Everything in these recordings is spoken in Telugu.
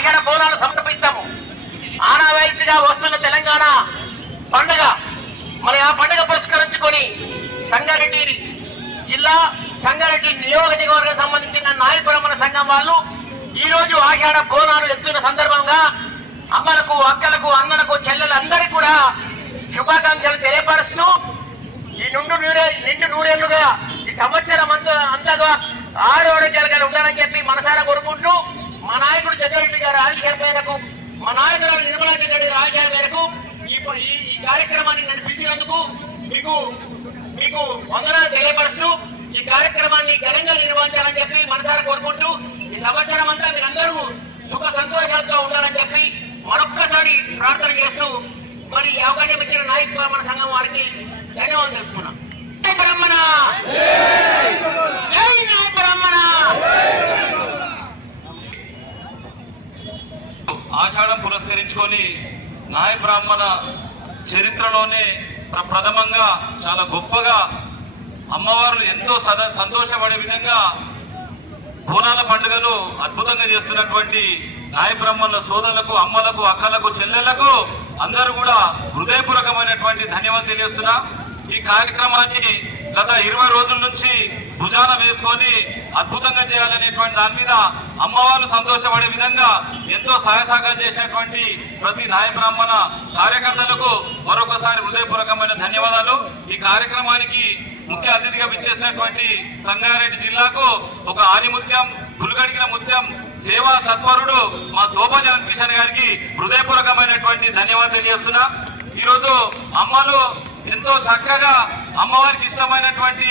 ఆషాఢ బోనాలు సమర్పిస్తాము. ఆనవాయితీగా వస్తున్న తెలంగాణ పండుగ. మరి ఆ పండుగ పురస్కరించుకొని సంగారెడ్డి జిల్లా సంగారెడ్డి నియోజకవర్గం సంబంధించిన నాయ బ్రాహ్మణ సంఘం వాళ్ళు ఈ రోజు ఆషాఢ బోనాలు ఎత్తున్న సందర్భంగా అమ్మలకు, అక్కలకు, అన్నలకు, చెల్లెలందరికీ కూడా శుభాకాంక్షలు తెలియపరుస్తూ ఈ నిండు నూరేళ్లుగా ఈ సంవత్సరం అంతగా ఆరోగ్యాలుగా ఉండాలని చెప్పి మనసారా కోరుకుంటూ మా నాయకుడు జగ్గారెడ్డి గారి ఆదేశాల మేరకు, మా నాయకురాలు నిర్మలా రెడ్డి ఆదేశాల మేరకు ఈ కార్యక్రమాన్ని నన్ను పిలిచినందుకు మీకు వందనాలు తెలియపరుస్తూ ఈ కార్యక్రమాన్ని ఘనంగా నిర్వహించాలని చెప్పి మనసారా కోరుకుంటూ ఈ సంవత్సరం అంతా మీరందరూ సుఖ సంతోషాలతో ఉండాలని చెప్పి మరొక్కసారి ప్రార్థన చేస్తూ మరి ఈ అవకాశం ఇచ్చిన నాయక బ్రాహ్మణ సంఘం వారికి ధన్యవాదాలు తెలుపుతున్నాం. ఆషాఢం పురస్కరించుకొని నాయ బ్రాహ్మణ చరిత్రలోనే ప్రథమంగా చాలా గొప్పగా అమ్మవారు ఎంతో సంతోషపడే విధంగా బోనాల పండుగను అద్భుతంగా చేస్తున్నటువంటి నాయ బ్రాహ్మణుల సోదరులకు, అమ్మలకు, అక్కలకు, చెల్లెళ్లకు అందరూ కూడా హృదయపూర్వకమైనటువంటి ధన్యవాదాలు తెలియజేస్తున్నా. ఈ కార్యక్రమాన్ని గత 20 రోజుల నుంచి భుజాన వేసుకొని అద్భుతంగా చేయాలనేటువంటి దాని మీద అమ్మవారు సంతోషపడే విధంగా ఎంతో సహాయసహకారం చేసినటువంటి ప్రతి నాయ బ్రాహ్మణ కార్యకర్తలకు మరొకసారి హృదయపూర్వకమైన ధన్యవాదాలు. ఈ కార్యక్రమానికి ముఖ్య అతిథిగా విచ్చేసినటువంటి సంగారెడ్డి జిల్లాకు ఒక ఆనిముత్యం, పులుగడిగిన ముత్యం, సేవా తత్పరుడు మా దోపజాన్ కిషన్ గారికి హృదయపూర్వకమైనటువంటి ధన్యవాదాలు తెలియజేస్తున్నా. ఈరోజు అమ్మలు ఎంతో చక్కగా అమ్మవారికి ఇష్టమైనటువంటి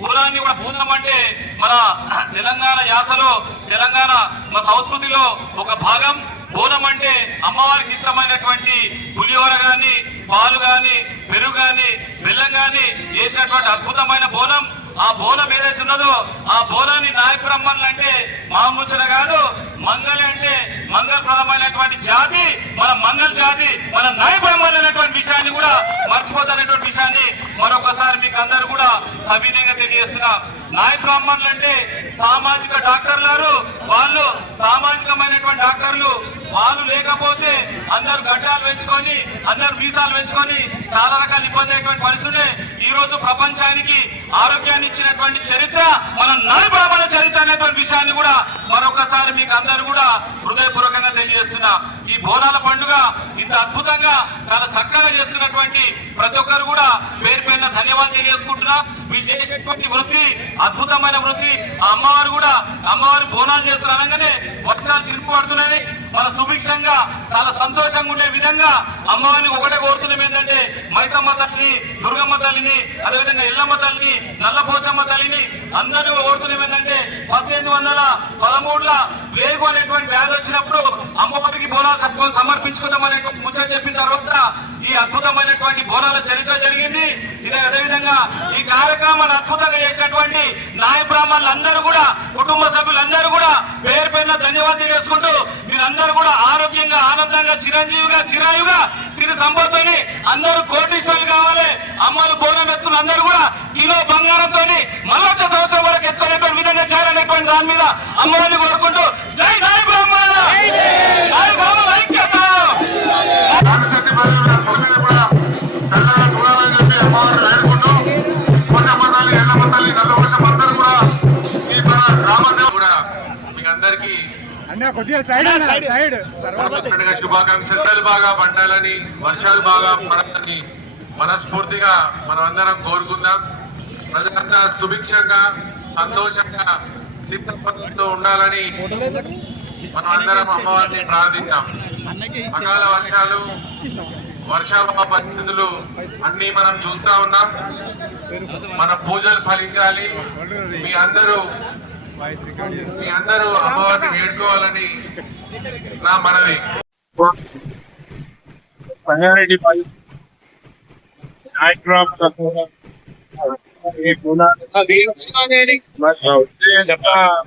బోనాన్ని కూడా, బోనం అంటే మన తెలంగాణ యాసలో, తెలంగాణ మన సంస్కృతిలో ఒక భాగం. బోనం అంటే అమ్మవారికి ఇష్టమైనటువంటి పులిహోర గాని, పాలు గాని, పెరుగు గాని, బెల్లం గాని చేసినటువంటి అద్భుతమైన బోనం. ఆ బోనం ఏదైతే ఉన్నదో ఆ బోనాన్ని నాయ బ్రాహ్మణులు అంటే మామూలుచన కాదు, మంగళ అంటే మంగళప్రదమైనటువంటి జాతి, మన మంగళ జాతి, మన నాయ బ్రాహ్మణులు అనేటువంటి విషయాన్ని కూడా మర్చిపోతున్నటువంటి విషయాన్ని మరొకసారి మీకు అందరూ కూడా సవినయంగా తెలియజేస్తున్నా. నాయ బ్రాహ్మణులు అంటే సామాజిక డాక్టర్లు, వాళ్ళు సామాజికమైనటువంటి డాక్టర్లు. వాళ్ళు లేకపోతే అందరు గడ్డాలు పెంచుకొని, అందరు మీసాలు పెంచుకొని చాలా రకాల ఇబ్బంది అయినటువంటి పరిస్థితులే. ఈ రోజు ప్రపంచానికి ఆరోగ్యాన్ని ఇచ్చినటువంటి చరిత్ర మన నాయ బ్రాహ్మణ చరిత్ర అనేటువంటి విషయాన్ని కూడా మరొకసారి మీకు అందరూ కూడా హృదయపూర్వకంగా తెలియజేస్తున్నా. ఈ బోనాల పండుగ ఇంత అద్భుతంగా చాలా చక్కగా చేస్తున్నటువంటి ప్రతి ఒక్కరు కూడా పేరు పేరున ధన్యవాదాలు తెలియజేసుకుంటున్నా. మీరు చేసేటువంటి వృత్తి అద్భుతమైన వృత్తి. ఆ అమ్మవారు కూడా అమ్మవారి బోనాలు చేస్తున్న అనగానే వస్త్రాలు చిలుపుపడుతున్నాయి. మన సుభిక్షంగా చాలా సంతోషంగా ఉండే విధంగా అమ్మవారిని ఒకటే కోరుతున్నాం ఏంటంటే మైసమ్మ తల్లిని, దుర్గమ్మ తల్లిని, అదేవిధంగా ఎల్లమ్మ తల్లిని, నల్లపోచమ్మ తల్లిని అందరూ కోరుతున్నాం ఏంటంటే 1813లో వేగు అనేటువంటి వ్యాధి వచ్చినప్పుడు అమ్మవారికి బోనాలు సమర్పించుకుందాం అనేటువంటి ముచ్చట చెప్పిన తర్వాత ఈ అద్భుతమైనటువంటి బోనాల చరిత్ర జరిగింది. ఇదే అదేవిధంగా ఈ కార్యక్రమాన్ని అద్భుతంగా చేసినటువంటి నాయ బ్రాహ్మణులు అందరూ కూడా, కుటుంబ సభ్యులందరూ కూడా పేరు పేరున ధన్యవాదాలు చేసుకుంటూ మీరందరూ కూడా ఆరోగ్యంగా, ఆనందంగా, చిరంజీవిగా, చిరాయుగా, సిరి సంపత్తుని అందరూ కోటీశ్వరులు కావాలి. అమ్మలు బోనం ఎత్తుకుని అందరూ కూడా కిలో బంగారంతో మరొక సంవత్సరం వరకు ఎత్తుకునేటువంటి విధంగా చేయాలనేటువంటి దాని మీద అమ్మవారిని కోరుకుంటూ జై నాయ బ్రాహ్మణులు, నాయ బ్రాహ్మణుల ఐక్యత. శుభాకాంక్షలు బాగా పండాలని, వర్షాలు బాగా పడాలని మనస్ఫూర్తిగా మనం అందరం కోరుకుందాం. ప్రజలంతా సుభిక్షంగా, సంతోషంగా, సిద్ధపడంతో ఉండాలని మనం అందరం అమ్మవారిని ప్రార్థిద్దాం. అకాల వర్షాలు, వర్షాభావ పరిస్థితులు అన్ని మనం చూస్తా ఉన్నాం. మన పూజలు ఫలించాలి. మీ అందరూ అమ్మవారిని వేడుకోవాలని నా మనవి. సంగారెడ్డి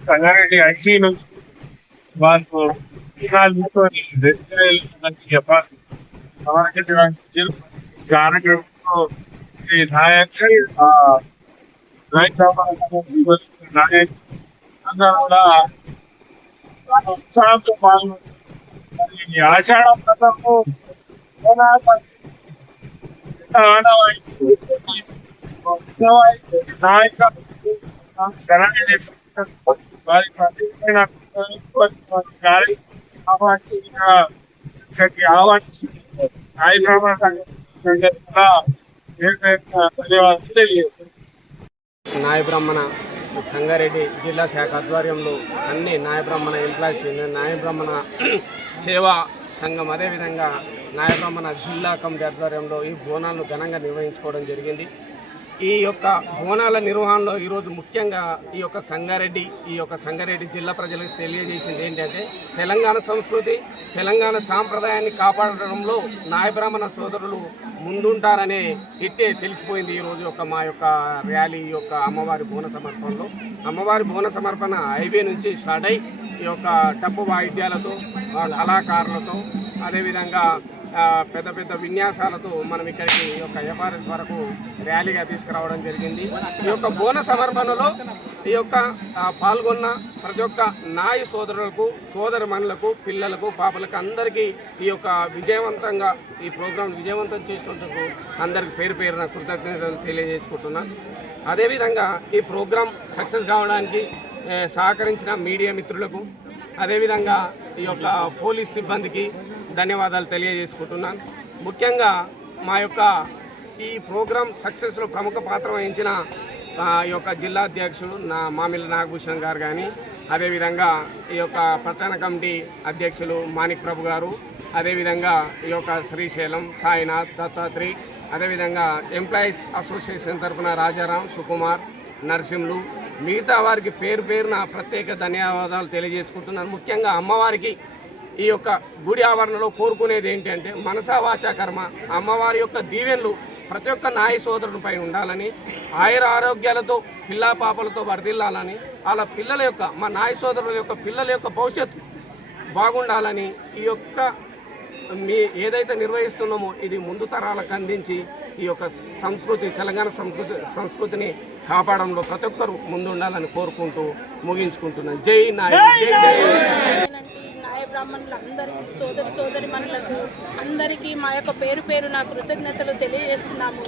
సంగారెడ్డి ఐసీ నుంచి వాళ్ళు చెప్పాలి. ఉత్సాహంతో పాల్గొని ఈ ఆషాఢ వ్రతము ఆనవాయితీ నాయక వారి ప్రతిమైన ఆహ్వానించి నాయ బ్రాహ్మణ ధన్యవాదాలు తెలియజేస్తారు. నాయ బ్రాహ్మణ సంగారెడ్డి జిల్లా శాఖ ఆధ్వర్యంలో అన్ని నాయ బ్రాహ్మణ ఎంప్లాయీస్ నాయ బ్రాహ్మణ సేవా సంఘం అదేవిధంగా నాయ బ్రాహ్మణ జిల్లా కమిటీ ఆధ్వర్యంలో ఈ బోనాలను ఘనంగా నిర్వహించుకోవడం జరిగింది. ఈ యొక్క బోనాల నిర్వహణలో ఈరోజు ముఖ్యంగా ఈ యొక్క సంగారెడ్డి జిల్లా ప్రజలకు తెలియజేసింది ఏంటంటే తెలంగాణ సంస్కృతి తెలంగాణ సాంప్రదాయాన్ని కాపాడడంలో నాయ బ్రాహ్మణ సోదరులు ముందుంటారనే ఇట్టే తెలిసిపోయింది. ఈరోజు మా యొక్క ర్యాలీ ఈ యొక్క అమ్మవారి బోన సమర్పణలో అమ్మవారి బోన సమర్పణ హైవే నుంచి స్టార్ట్ అయ్యి ఈ యొక్క టప్పు వాయిద్యాలతో కళాకారులతో అదేవిధంగా పెద్ద పెద్ద విన్యాసాలతో మనం ఇక్కడికి ఈ యొక్క ఎఫ్ఆర్ఎస్ వరకు ర్యాలీగా తీసుకురావడం జరిగింది. ఈ యొక్క బోన సమర్పణలో ఈ యొక్క పాల్గొన్న ప్రతి ఒక్క నాయ సోదరులకు సోదరమణులకు పిల్లలకు పాపలకు అందరికీ ఈ యొక్క విజయవంతంగా ఈ ప్రోగ్రాం విజయవంతం చేసినందుకు అందరికి పేరు పేరున కృతజ్ఞతలు తెలియజేసుకుంటున్నాను. అదేవిధంగా ఈ ప్రోగ్రాం సక్సెస్ కావడానికి సహకరించిన మీడియా మిత్రులకు అదేవిధంగా ఈ యొక్క పోలీస్ సిబ్బందికి ధన్యవాదాలు తెలియజేసుకుంటున్నాను. ముఖ్యంగా మా యొక్క ఈ ప్రోగ్రాం సక్సెస్లో ప్రముఖ పాత్ర వహించిన ఈ యొక్క జిల్లా అధ్యక్షుడు మామిళ్ళ నాగభూషణ్ గారు కానీ అదేవిధంగా ఈ యొక్క పట్టణ కమిటీ అధ్యక్షులు మాణిక్ ప్రభు గారు అదేవిధంగా ఈ యొక్క శ్రీశైలం సాయినాథ్ దత్తాత్రి అదేవిధంగా ఎంప్లాయీస్ అసోసియేషన్ తరఫున రాజారాం సుకుమార్ నరసింహులు మిగతా వారికి పేరు పేరున ప్రత్యేక ధన్యవాదాలు తెలియజేసుకుంటున్నాను. ముఖ్యంగా అమ్మవారికి ఈ యొక్క గుడి ఆవరణలో కోరుకునేది ఏంటంటే మనసా వాచా కర్మ అమ్మవారి యొక్క దీవెనలు ప్రతి ఒక్క నాయ సోదరునిపై ఉండాలని ఆయుర ఆరోగ్యాలతో పిల్లా పాపలతో వర్ధిల్లాలని వాళ్ళ పిల్లల యొక్క మా నాయ సోదరుల యొక్క పిల్లల యొక్క భవిష్యత్తు బాగుండాలని ఈ యొక్క ఏదైతే నిర్వహిస్తున్నామో ఇది ముందు తరాలకు అందించి ఈ యొక్క సంస్కృతి తెలంగాణ సంస్కృతిని కాపాడంలో ప్రతి ఒక్కరు ముందుండాలని కోరుకుంటూ ముగించుకుంటున్నాను. జై నాయ జై జై బ్రాహ్మణులు అందరికీ సోదరిమణులకు అందరికీ మా యొక్క పేరు పేరున కృతజ్ఞతలు తెలియజేస్తున్నాము.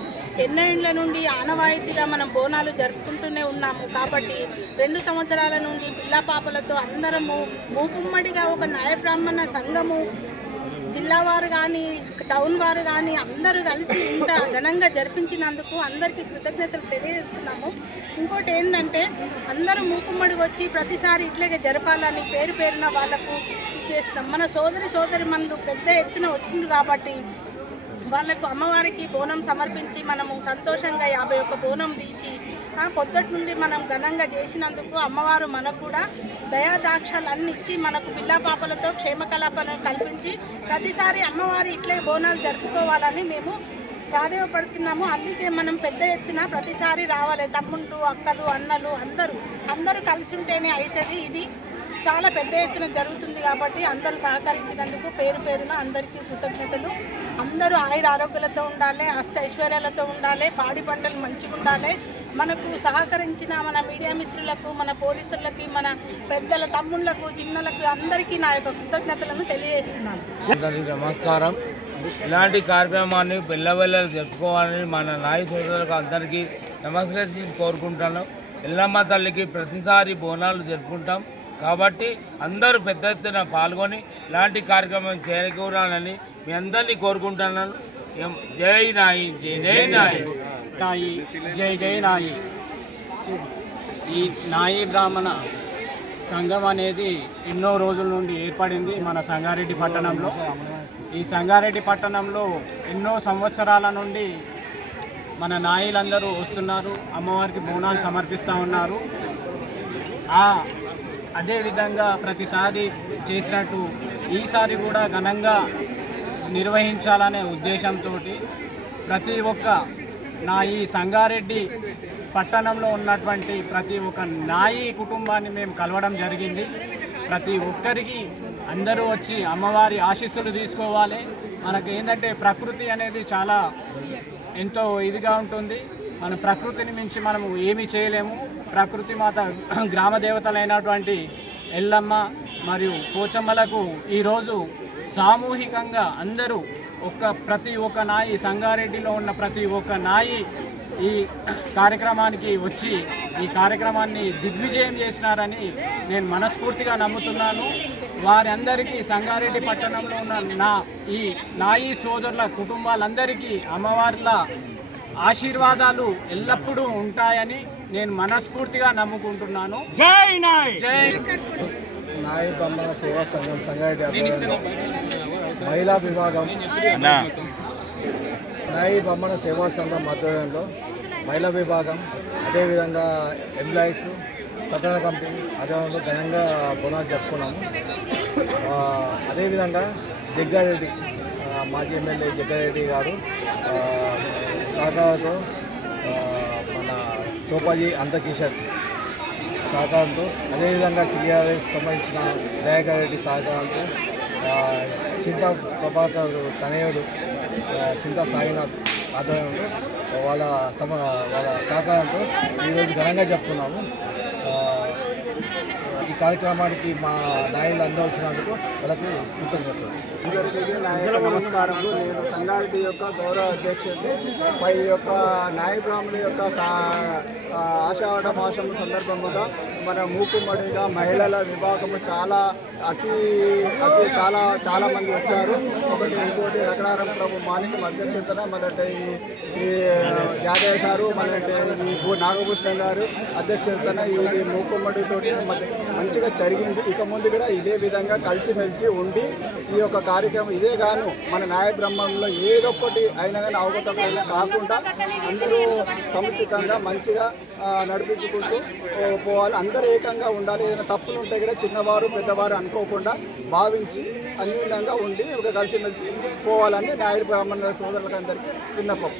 ఎన్నేళ్ల నుండి ఆనవాయితీగా మనం బోనాలు జరుపుకుంటూనే ఉన్నాము. కాబట్టి 2 సంవత్సరాల నుండి పిల్ల పాపలతో అందరము మూకుమ్మడిగా ఒక నాయ బ్రాహ్మణ సంఘము జిల్లా వారు కానీ టౌన్ వారు కానీ అందరూ కలిసి ఇంత ఘనంగా జరిపించినందుకు అందరికీ కృతజ్ఞతలు తెలియజేస్తున్నాము. ఇంకోటి ఏంటంటే అందరూ మూకుమ్మడికి వచ్చి ప్రతిసారి ఇట్లాగే జరపాలని పేరు పేరున వాళ్ళకు చేస్తున్నాం. మన సోదరి మనలు పెద్ద ఎత్తున వచ్చింది కాబట్టి వాళ్ళకు అమ్మవారికి బోనం సమర్పించి మనము సంతోషంగా 51 బోనం తీసి పొద్దుటి నుండి మనం ఘనంగా చేసినందుకు అమ్మవారు మనకు కూడా దయాదాక్షాలన్నీ ఇచ్చి మనకు పిల్లా పాపలతో క్షేమకలాపాలను కల్పించి ప్రతిసారి అమ్మవారి ఇట్లే బోనాలు జరుపుకోవాలని మేము ప్రాధాన్యపడుతున్నాము. అందుకే మనం పెద్ద ఎత్తున ప్రతిసారి రావాలి. తమ్ముళ్ళు అక్కలు అన్నలు అందరూ కలిసి ఉంటేనే అవుతుంది. ఇది చాలా పెద్ద ఎత్తున జరుగుతుంది కాబట్టి అందరూ సహకరించినందుకు పేరు పేరున అందరికీ కృతజ్ఞతలు. అందరూ ఆయుర ఆరోగ్యాలతో ఉండాలి, అష్టైశ్వర్యాలతో ఉండాలి, పాడి పంటలు మంచిగా ఉండాలి. మనకు సహకరించిన మన మీడియా మిత్రులకు మన పోలీసులకి మన పెద్దల తమ్ముళ్లకు చిన్నలకు అందరికీ నా యొక్క కృతజ్ఞతలను తెలియజేస్తున్నాను. నమస్కారం. ఇలాంటి కార్యక్రమాన్ని పిల్లవెల్లలు జరుపుకోవాలని మన నాయ సోదరులకు అందరికీ నమస్కరించి కోరుకుంటాను. ఎల్లమ్మ తల్లికి ప్రతిసారి బోనాలు జరుపుకుంటాం కాబట్టి అందరూ పెద్ద ఎత్తున పాల్గొని ఇలాంటి కార్యక్రమం చేకూరాలని మీ అందరినీ కోరుకుంటున్నాను. జై నాయి జై జై నాయి నాయి జై జై నాయి. ఈ నాయి బ్రాహ్మణ సంఘం అనేది ఎన్నో రోజుల నుండి ఏర్పడింది మన సంగారెడ్డి పట్టణంలో. ఈ సంగారెడ్డి పట్టణంలో ఎన్నో సంవత్సరాల నుండి మన నాయలందరూ వస్తున్నారు, అమ్మవారికి బోనాలు సమర్పిస్తూ ఉన్నారు. అదేవిధంగా ప్రతిసారి చేసినట్టు ఈసారి కూడా ఘనంగా నిర్వహించాలనే ఉద్దేశంతో ప్రతి ఒక్క ఈ సంగారెడ్డి పట్టణంలో ఉన్నటువంటి ప్రతి ఒక్క నాయి కుటుంబాన్ని మేము కలవడం జరిగింది. ప్రతి ఒక్కరికి అందరూ వచ్చి అమ్మవారి ఆశీస్సులు తీసుకోవాలి. మనకి ఏంటంటే ప్రకృతి అనేది చాలా ఎంతో ఇదిగా ఉంటుంది. మన ప్రకృతిని మించి మనము ఏమీ చేయలేము. ప్రకృతి మాత గ్రామ దేవతలైనటువంటి ఎల్లమ్మ మరియు పోచమ్మలకు ఈరోజు సామూహికంగా అందరూ ప్రతి ఒక్క నాయి, సంగారెడ్డిలో ఉన్న ప్రతి ఒక్క నాయి ఈ కార్యక్రమానికి వచ్చి ఈ కార్యక్రమాన్ని దిగ్విజయం చేసినారని నేను మనస్ఫూర్తిగా నమ్ముతున్నాను. వారందరికీ, సంగారెడ్డి పట్టణంలో ఉన్న ఈ నాయి సోదరుల కుటుంబాలందరికీ అమ్మవార్ల ఆశీర్వాదాలు ఎల్లప్పుడూ ఉంటాయని నేను మనస్ఫూర్తిగా నమ్ముకుంటున్నాను. జై నాయ్. జై నాయ బ్రాహ్మణ సేవా సంఘం సంగారెడ్డి ఆధ్వర్యంలో మహిళా విభాగం, నాయ బ్రాహ్మణ సేవా సంఘం ఆధ్వర్యంలో మహిళా విభాగం, అదేవిధంగా ఎంప్లాయీస్ పట్టణ కమిటీ ఆధ్వర్యంలో ఘనంగా బోనాలు జరుపుకున్నాము. అదేవిధంగా జగ్గారెడ్డి, మాజీ ఎమ్మెల్యే జగ్గారెడ్డి గారు సహకారంతో, మన తోపాజీ అంతకిషన్ సహకారంతో, అదేవిధంగా టీఆర్ఎస్ సంబంధించిన దయాకర్ రెడ్డి సహకారంతో, చింతా ప్రభాకర్ తనయుడు చింతా సాయినాథ్ ఆధ్వర్యంలో వాళ్ళ సహకారంతో ఈరోజు ఘనంగా చెప్పుకున్నాము. ఈ కార్యక్రమానికి మా నాయకులు అందరూ వచ్చినందుకు వాళ్ళకు కృతజ్ఞతలు. అందరికీ నా యొక్క నమస్కారములు. నేను సంగారెడ్డి యొక్క గౌరవ అధ్యక్షుడిని. ఈ యొక్క నాయ బ్రాహ్మణుల యొక్క ఆషాఢ మాసం సందర్భంగా మన మూకుమ్మడిగా మహిళల విభాగము చాలా మంది వచ్చారు. ఇంకోటి రకడారం ప్రభు మాణిక్యం అధ్యక్షతన మొదటి ఈ యాదయ్య సారు, మొదటి ఈ నాగభూషణం గారు అధ్యక్షతన ఇది మూకుమ్మడితో మంచిగా జరిగింది. ఇక ముందు కూడా ఇదే విధంగా కలిసిమెలిసి ఉండి ఈ యొక్క కార్యక్రమం ఇదే గాను మన న్యాయ బ్రహ్మంలో ఏదొక్కటి అయినా కానీ అవగతమైనా కాకుండా అందరూ సముచితంగా మంచిగా నడిపించుకుంటూ పోవాలి. అందరూ ఏకంగా ఉండాలి. ఏదైనా తప్పులు ఉంటే కూడా చిన్నవారు పెద్దవారు అనుకోకుండా భావించి అన్ని విధంగా ఉండి ఒక కలిసిమెలిసి పోవాలని న్యాయ బ్రాహ్మణ సోదరులకు అందరికీ విన్నపం.